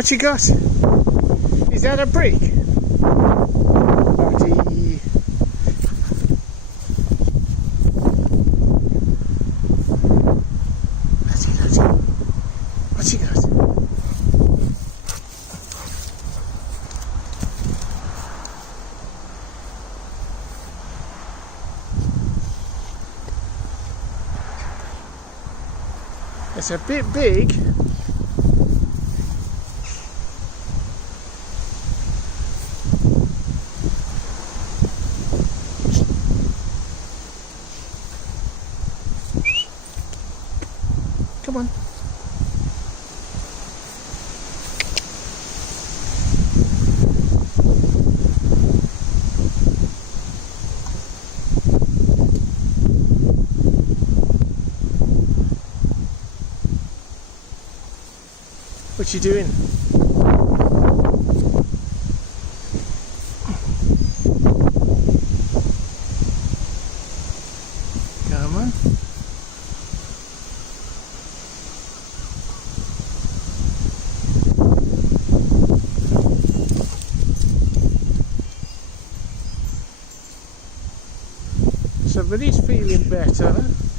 What you got? Is that a brick? Lottie. Lottie. What you got? It's a bit big. Come on. What you doing? Come on. Somebody's feeling better.